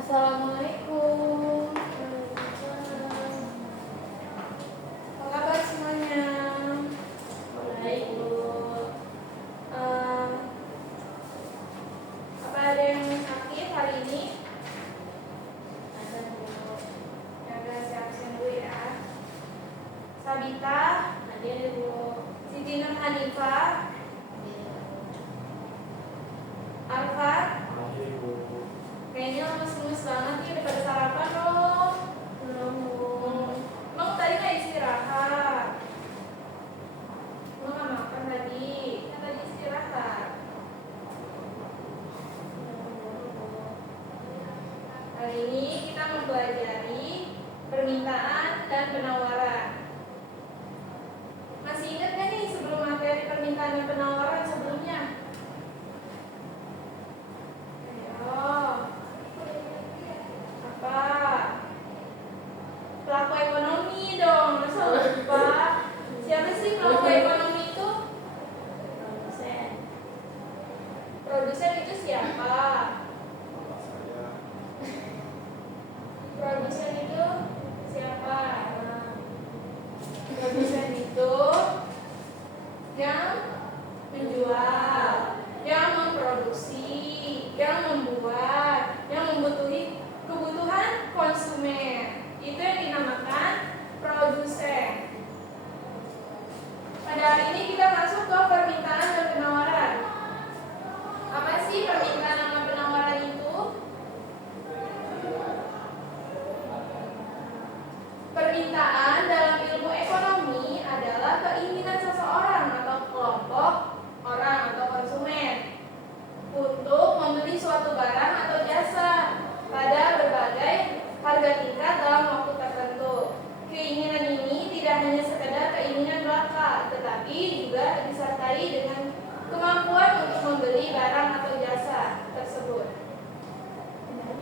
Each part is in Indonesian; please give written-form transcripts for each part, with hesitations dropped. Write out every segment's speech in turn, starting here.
Assalamualaikum. Apa kabar semuanya? Baik, Bu. Apa ada yang sakit hari ini? Ada, Bu. Jaga siap-siap dulu ya. Sabita, Hadir, Bu. Siti Nur Hanifah, Arfat. Hadir, Bu. Kayaknya lemes-lemes banget nih, udah pada sarapan dong. Belum, Bu. Emang tadi nggak istirahat? Lo nggak makan tadi? Kan tadi istirahat. Hari ini kita mempelajari permintaan dan penawaran. Masih ingat gak nih sebelum materi permintaan dan penawaran sebelumnya? Ayo. Apa? Pelaku ekonomi dong, masa lupa? Siapa sih pelaku ekonomi itu? Produsen. Produsen itu siapa? Bapak saya. Produsen itu siapa? Produsen itu yang menjual, yang memproduksi, yang membuat, yang membutuhi kebutuhan konsumen. Itu yang dinamakan produsen. Pada hari ini kita masuk ke permintaan dan penawaran. Apa sih permintaan sama penawaran itu? Permintaan dalam ilmu ekonomi adalah keinginan seseorang atau kelompok orang atau konsumen untuk membeli suatu barang atau jasa pada berbagai harga tingkat dalam waktu tertentu. Keinginan ini tidak hanya sekedar keinginan belaka, tetapi juga disertai dengan kemampuan untuk membeli barang atau jasa tersebut.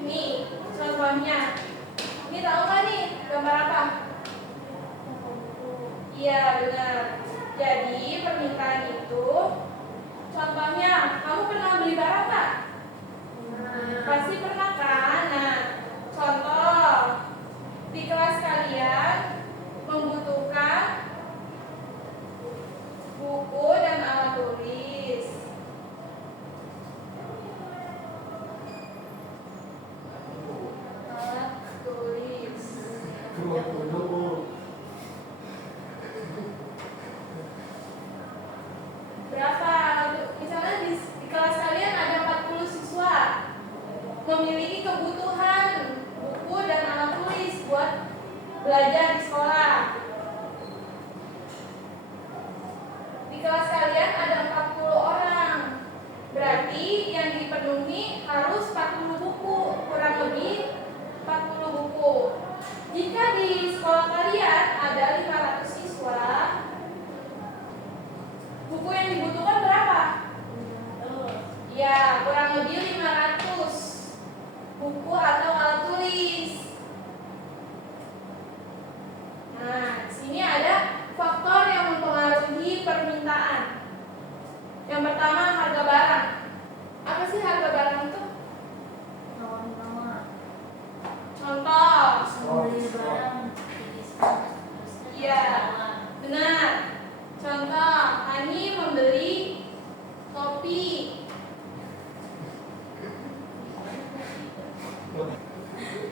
Ini contohnya. Ini tahu nggak nih gambar apa? Iya benar. Jadi permintaan itu, contohnya, kamu pernah beli barang nggak? Pasti pernah kan? Nah, contoh di kelas kalian membutuhkan buku dan alat tulis. Alat tulis. Keluar dulu, Bu. Berapa? Misalnya di kelas kalian ada 40 siswa memiliki kebutuhan buku dan alat tulis buat belajar di sekolah. Di kelas kalian ada 40 orang. Berarti yang dipenuhi harus 40 buku, kurang lebih 40 buku. Jika di sekolah kalian ada 500 siswa, buku yang dibutuhkan berapa? Ya, kurang lebih 500 buku atau alat tulis. Nah, di sini ada faktor yang mempengaruhi permintaan. Yang pertama, harga barang. Apa sih harga barang itu? Tawar-tawar. Contoh. Membeli barang di diskon. Iya, benar. Contoh, Hani membeli topi.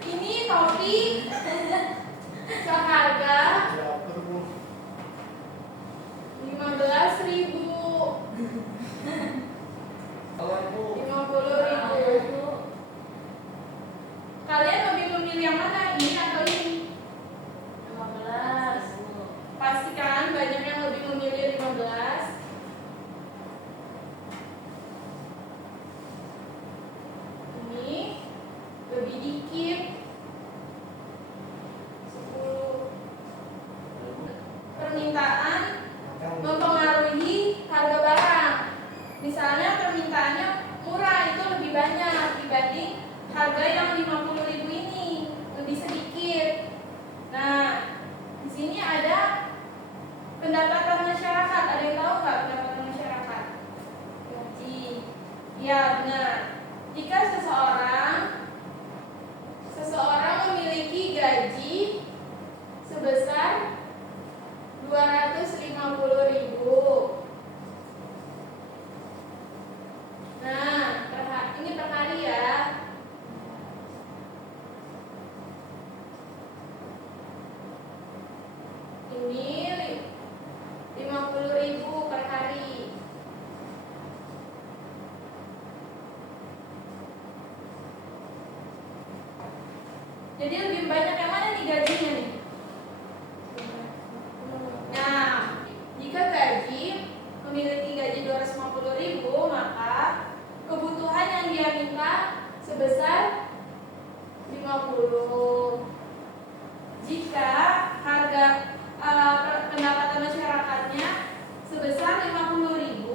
Ini topi seharga Diatur, Bu. 15.000, Kalau Bu. 50.000. Kalian lebih memilih yang mana? Ini atau ini? 15, Bu. Pastikan banyak yang lebih memilih 15. Ini lebih dikit, 10. Permintaan mempengaruhi harga barang. Misalnya permintaannya murah, itu lebih banyak dibanding harga yang 50.000 ini, lebih sedikit. Nah, di sini ada pendapatan masyarakat. Ada yang tahu nggak pendapatan masyarakat? Gaji. Ya benar. Jika seseorang Jadi lebih banyak yang mana nih gajinya nih? Nah, jika gaji memiliki gaji 250.000, maka kebutuhan yang dia minta sebesar 50. Jika harga pendapatan masyarakatnya sebesar 50.000,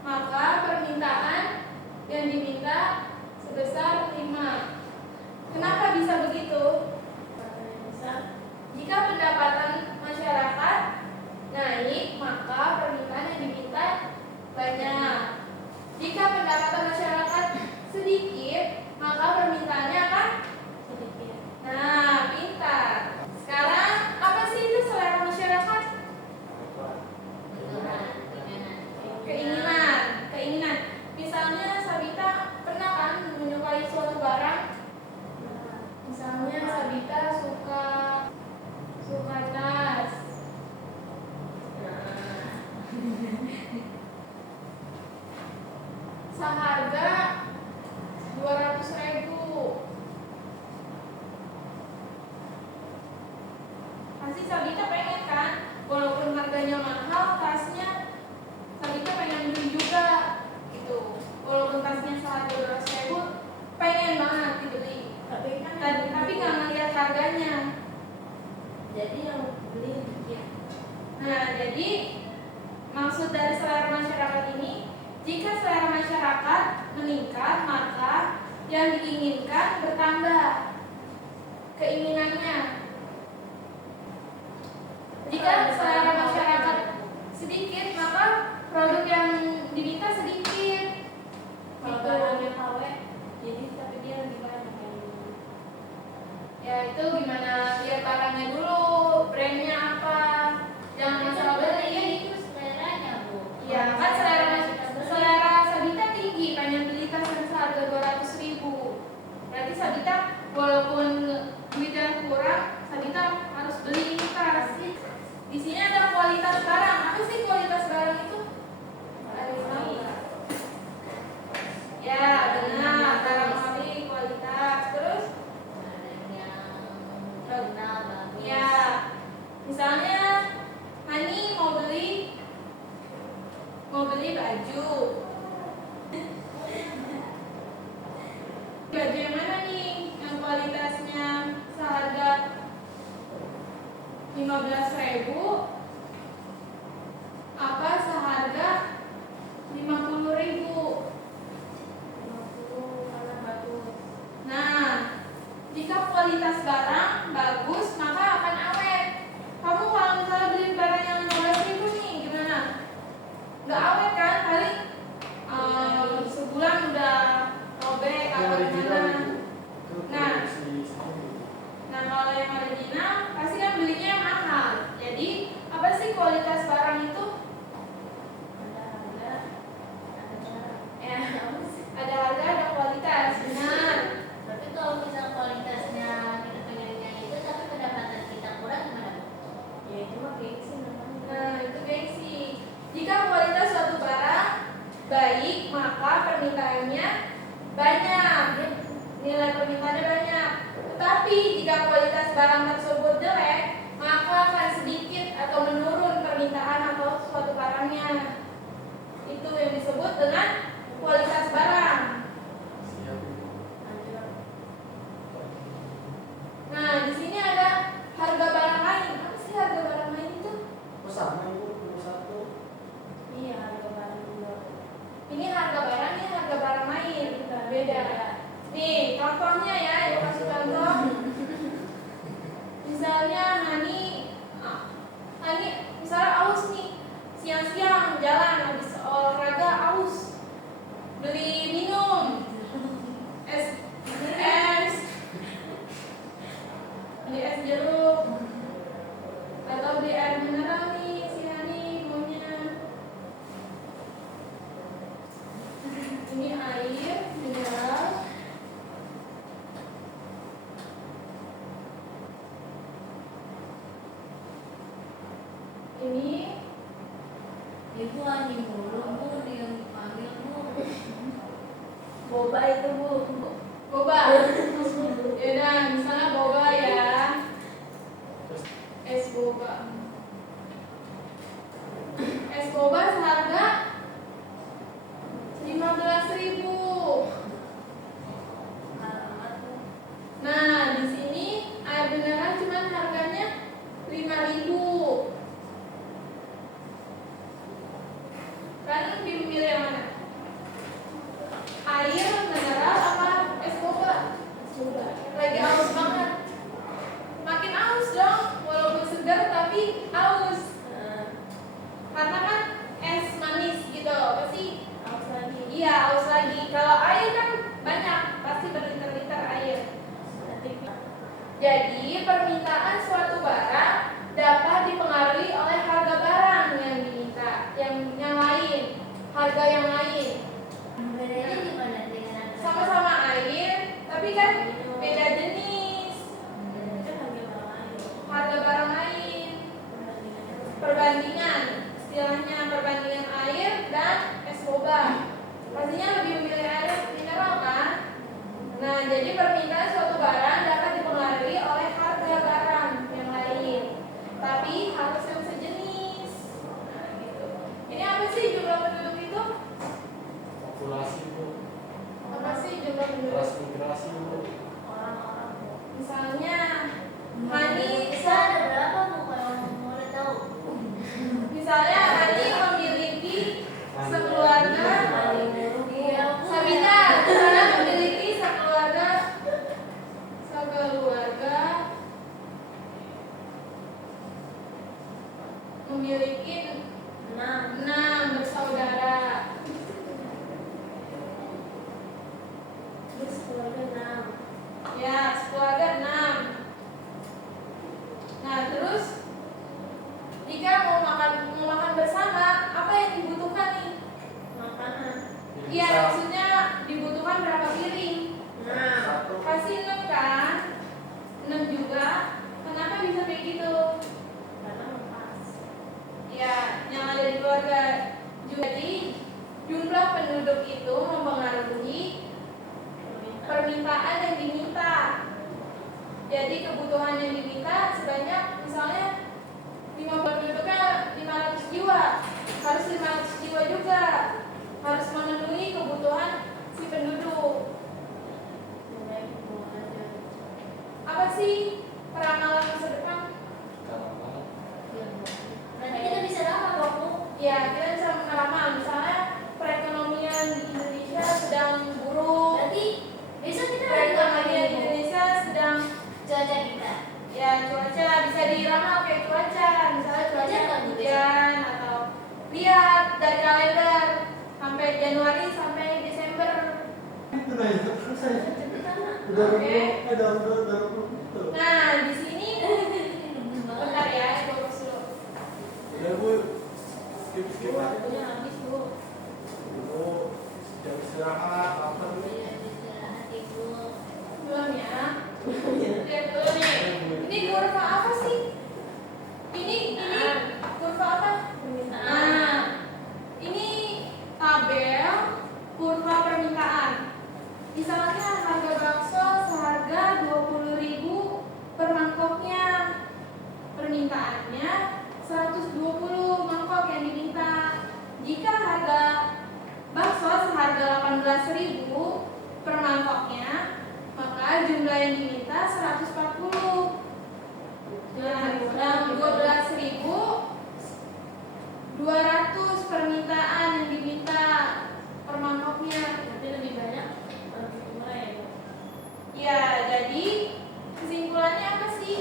maka permintaan yang diminta sebesar 5. Kenapa bisa begitu? Jika pendapatan masyarakat naik, maka permintaan yang diminta banyak. Jika pendapatan masyarakat sedikit, maka permintaannya akan sedikit. Nah, pintar. Sekarang apa sih itu selera masyarakat? Keinginan. Misalnya Sabita pernah kan menyukai suatu barang? Misalnya Sabita suka tas. Seharga 200.000. Pasti Sabita pengen kan, walaupun harganya mahal, tasnya Sabita pengen beli juga gitu. Walaupun tasnya seharga 200.000, pengen banget dibeli. Tapi nggak ngeliat harganya. Jadi yang beli dikit. Nah, jadi maksud dari selera masyarakat ini, jika selera masyarakat meningkat, maka yang diinginkan bertambah keinginannya. Jika selera masyarakat sedikit, maka produk yang diminta sedikit. Kalau Gitu. barangnya KW, jadi tapi dia lebih banyak yang beli. Ya itu gimana lihat barangnya dulu, brandnya apa, jangan asal beli. Itu seleranya, Bu. Iya kan selera Sabita tinggi, pengen beli tas yang seharga 200.000. Berarti Sabita walaupun duitnya kurang, Sabita harus beli ini tas. Di sini ada kualitas barang. Apa sih kualitas barang itu? Ada yang tahu nggak? Ya benar, barang ori kualitas. Terus? Ya, misalnya Hani mau beli baju. Baju yang mana nih? Yang kualitasnya seharga 15.000 apa seharga 50.000? 50 karena bagus. Nah, jika kualitas barang bagus, maka akan awet. Kamu kalau misalnya beli barang yang 15.000 nih, gimana? Nggak awet kan? Paling sebulan udah robek atau gimana. Nah, kalau yang original pasti kan belinya yang mahal. Jadi, apa sih kualitas barang itu? Ada harga, ada barang. Ya, ada harga, ada kualitas. Benar. Tapi kalau misal kualitasnya kita pengennya itu tapi pendapatan kita kurang gimana, Bu? Ya itu mah gengsi namanya. Nah, itu gengsi. Jika kualitas suatu barang baik, maka permintaannya banyak. Nilai permintaannya banyak. Tetapi jika kualitas barang tersebut jelek, maka akan sedikit atau menurun permintaan atau suatu barangnya. Itu yang disebut dengan kualitas barang. Nah, di sini ada harga barang lain. Apa sih harga barang lain itu? Sama ibu, nomor 1. Iya, harga barang juga. Ini harga barang, ini harga barang lain. Beda. Nih, contohnya ya, kasih contoh. Misalnya Hani misalnya aus nih, siang-siang jalan habis olahraga aus, beli minum, es, beli es jeruk, atau beli air mineral nih si Hani maunya. Ini air mineral. Ini Ibu ani mulu, Bu, dia yang dipanggil, Bu. boba itu Bu. Boba. Ya udah, misalnya boba Jadi, permintaan suatu barang dapat dipengaruhi oleh harga barang yang diminta, yang lain, harga yang lain. Bedanya gimana dengan harga? Sama-sama air, tapi kan beda jenis. Harga barang lain. Perbandingan, istilahnya perbandingan air dan es boba. Pastinya lebih memilih air mineral kan? Nah, jadi permintaan suatu barang dapat dipengaruhi oleh harga barang yang lain, tapi harus yang sejenis. Nah, gitu. Ini apa sih jumlah penduduk itu? Populasi bu. Apa sih jumlah penduduk? Migrasi bu. Orang-orang. Misalnya, Bisa ada berapa bu kalau boleh tahu? misalnya Hani memiliki sekeluarga. Sabina, misalnya memiliki sekeluarga memiliki 6 bersaudara. Terus keluarga 6. Ya, sekeluarga 6. Nah, terus jika mau makan bersama, apa yang dibutuhkan nih? Makanan. Iya, maksudnya dibutuhkan berapa piring? 6. Pasti 6 kan? 6 juga. Kenapa bisa kayak gitu? Karena pas. Ya, yang ada di keluarga. Jadi, jumlah penduduk itu mempengaruhi permintaan yang diminta. Jadi, kebutuhan yang diminta sebanyak misalnya 50 penduduknya 500 jiwa. Harus 500 jiwa juga. Harus memenuhi kebutuhan si penduduk. Apa sih peramalan masa depan? Berarti kita bisa ramal dong bu. Ya, kita bisa meramal. Misalnya perekonomian di Indonesia sedang buruk. Berarti besok kita ada Perekonomian di Indonesia sedang, cuaca kita. ya cuaca bisa diramal kayak cuaca. Misalnya cuaca Hujan nggak, Bu? hujan atau lihat dari kalender sampai Januari sampai Desember. Udah itu selesai. Udah Oke. udah. Nah, di sini bentar ya, fokus dulu. Udah bu. Skip aja. Waktunya habis bu. Bu, jam istirahat apa nih? Iya istirahat ibu. Belum ya. Lihat dulu nih. Ini kurva apa sih? Ini kurva apa? Nah, ini tabel kurva permintaan. Misalnya harga bakso seharga 20.000 per mangkoknya. Permintaannya 120 mangkok yang diminta. Jika harga bakso seharga 18.000 per mangkoknya, maka jumlah yang diminta 140. Nah, 12.200 permintaan yang diminta per mangkoknya. Tapi lebih banyak murah ya bu. Ya, jadi kesimpulannya apa sih?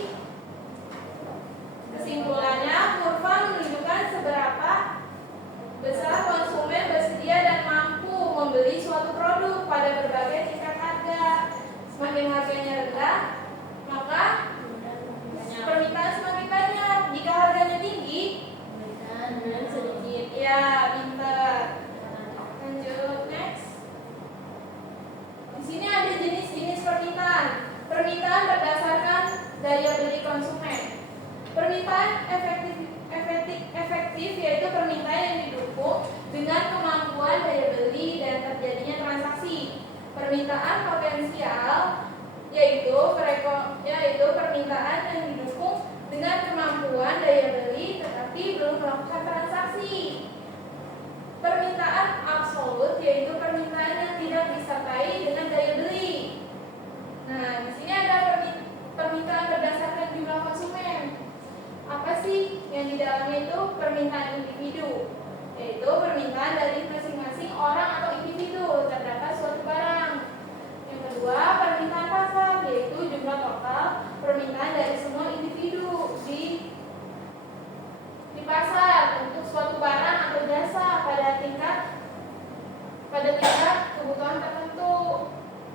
Kesimpulannya, kurva menunjukkan seberapa besar konsumen bersedia dan mampu membeli suatu produk pada berbagai tingkat harga. Semakin harganya rendah, maka permintaan semakin banyak. Jika harganya tinggi, Dan sedikit. ya pinter. Lanjut, next. Di sini ada jenis-jenis permintaan. Permintaan berdasarkan daya beli konsumen. Permintaan efektif yaitu permintaan yang didukung dengan kemampuan daya beli dan terjadinya transaksi. Permintaan potensial yaitu permintaan yang didukung dengan kemampuan daya beli tetapi belum melakukan transaksi. Permintaan absolut yaitu permintaan yang tidak disertai dengan daya beli. Nah, di sini ada permintaan berdasarkan jumlah konsumen. Apa sih yang di dalamnya itu? Permintaan individu, yaitu permintaan dari masing-masing orang atau individu terdapat suatu barang. Yang kedua, permintaan pasar, yaitu jumlah total permintaan dari semua individu di pasar untuk suatu barang atau jasa pada tingkat kebutuhan tertentu,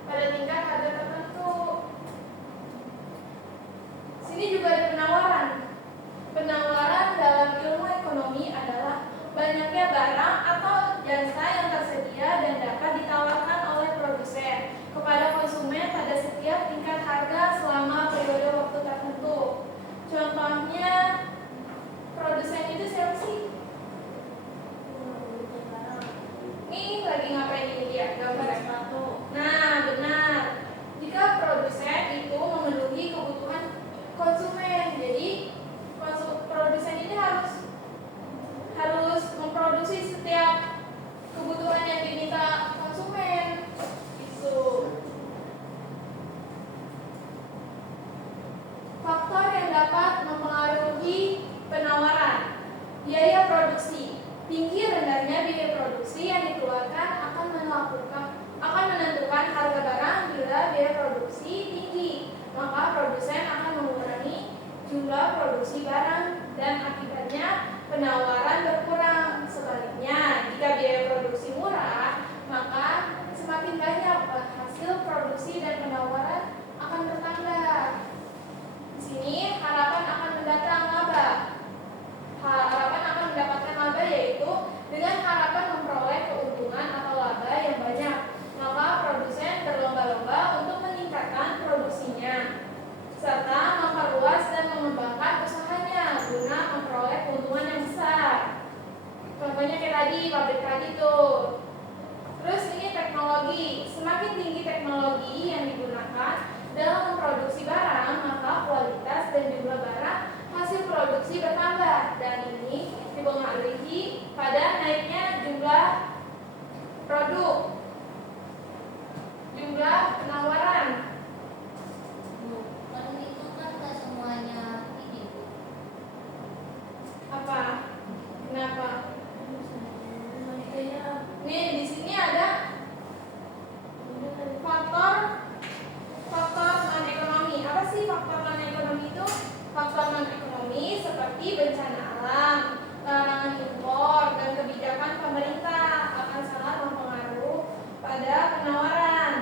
pada tingkat harga tertentu. Penawaran. Biaya produksi. Tinggi rendahnya biaya produksi yang dikeluarkan akan menentukan harga barang. Bila biaya produksi tinggi, maka produsen akan mengurangi jumlah produksi barang dan akibatnya penawaran berkurang. Sebaliknya, jika biaya produksi murah, maka semakin banyak hasil produksi dan penawaran akan bertambah. Di sini harapan akan mendapatkan laba yaitu dengan harapan memperoleh keuntungan atau laba yang banyak. Maka produsen berlomba-lomba untuk meningkatkan produksinya serta memperluas dan mengembangkan usahanya guna memperoleh keuntungan yang besar. Contohnya kayak tadi, pabrik tadi tuh. Terus ini teknologi. Semakin tinggi teknologi yang digunakan dalam memproduksi barang, maka kualitas dan jumlah barang hasil produksi bertambah, dan ini dipengaruhi pada naiknya jumlah produk, jumlah penawaran. Kan itu kan gak semuanya ini, Bu. Apa? Kenapa? Nih di sini ada faktor non ekonomi. Apa sih faktor non ekonomi itu? Faktor non ekonomi seperti bencana alam, larangan impor, dan kebijakan pemerintah akan sangat mempengaruhi pada penawaran.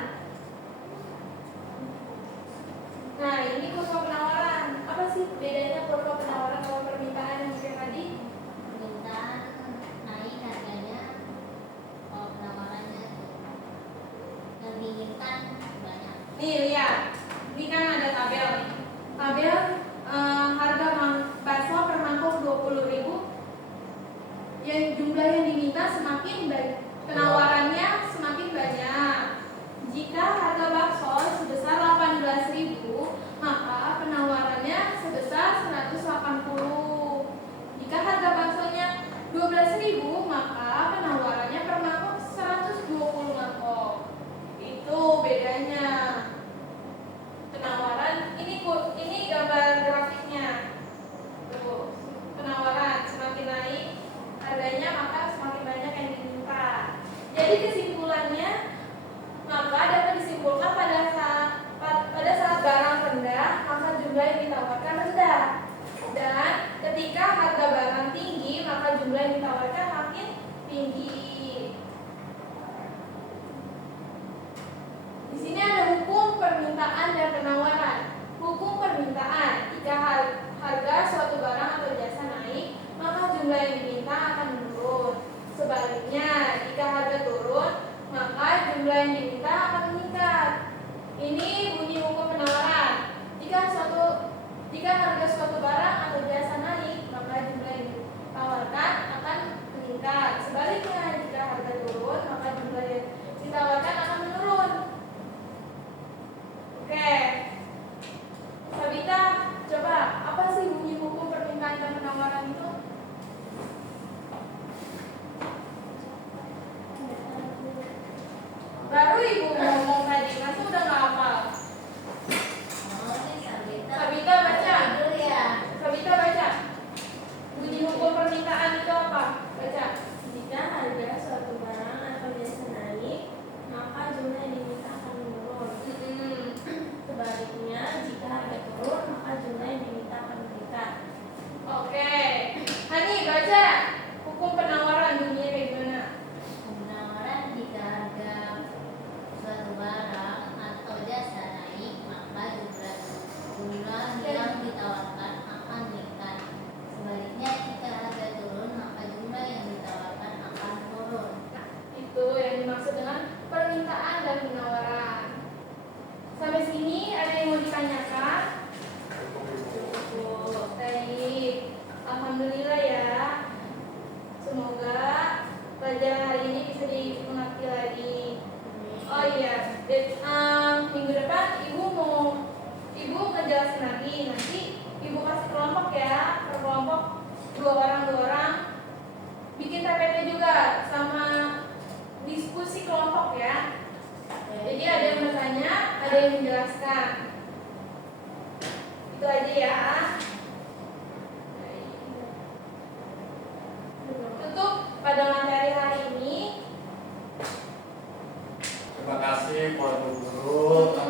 Nah, ini kurva penawaran. Apa sih bedanya kurva penawaran sama permintaan yang kayak tadi? Permintaan naik harganya, kalau penawarannya yang diinginkan banyak. Nih lihat, ini kan ada tabel nih. Tabel harga bakso per mangkok 20.000. Yang jumlah yang diminta semakin banyak, penawarannya semakin banyak. Jika harga bakso sebesar 18.000, maka penawarannya sebesar 180. Jika harga baksonya 12.000, maka penawarannya per mangkok 120 mangkok. Itu bedanya. Penawaran ini gambar grafiknya. Tuh, penawaran semakin naik harganya, maka semakin banyak yang diminta. Jadi kesimpulannya, maka dapat disimpulkan pada saat barang rendah, maka jumlah yang ditawarkan rendah. Dan ketika harga barang tinggi, maka jumlah yang ditawarkan makin tinggi. Di sini ada hukum permintaan dan penawaran. Hukum permintaan, jika harga suatu barang atau jasa naik, maka jumlah yang diminta akan menurun. Sebaliknya, jika harga turun, maka jumlah yang diminta akan meningkat. Ini bunyi hukum penawaran. Jika harga suatu barang atau jasa naik, maka jumlah yang ditawarkan akan meningkat. Sebaliknya, jika harga turun, maka jumlah yang ditawarkan akan menurun. Oke, Sabita, coba apa sih bunyi hukum permintaan dan penawaran itu? Baru ibu ngomong tadi, masa udah nggak hafal? Oh, ini Sabita baca. dulu ya. Sabita baca. Bunyi hukum permintaan itu apa? Baca. Jika harga suatu barang atau jasa naik, maka jumlah yang diminta akan menurun. Sebaliknya, jika harga turun, maka jumlah yang diminta akan meningkat. Oke. Hani baca. Hukum penawaran bunyinya kayak gimana? Penawaran jika harga suatu barang atau jasa naik, maka jumlah yang ditawarkan akan meningkat. Sebaliknya, jika harga turun, maka jumlah yang ditawarkan akan turun. Nah, itu yang dimaksud dengan permintaan dan penawaran. Sampai sini ada yang mau ditanyakan? Cukup. Baik. Alhamdulillah ya. Semoga pelajaran hari ini bisa dimengerti lagi. Oh iya, minggu depan ibu ngejelasin lagi. Nanti ibu kasih kelompok ya, per kelompok 2 orang. Bikin PPT juga sama diskusi kelompok ya. Jadi ada yang bertanya, ada yang menjelaskan. Itu aja ya. Baik. pada materi hari ini. Terima kasih Pak Guru.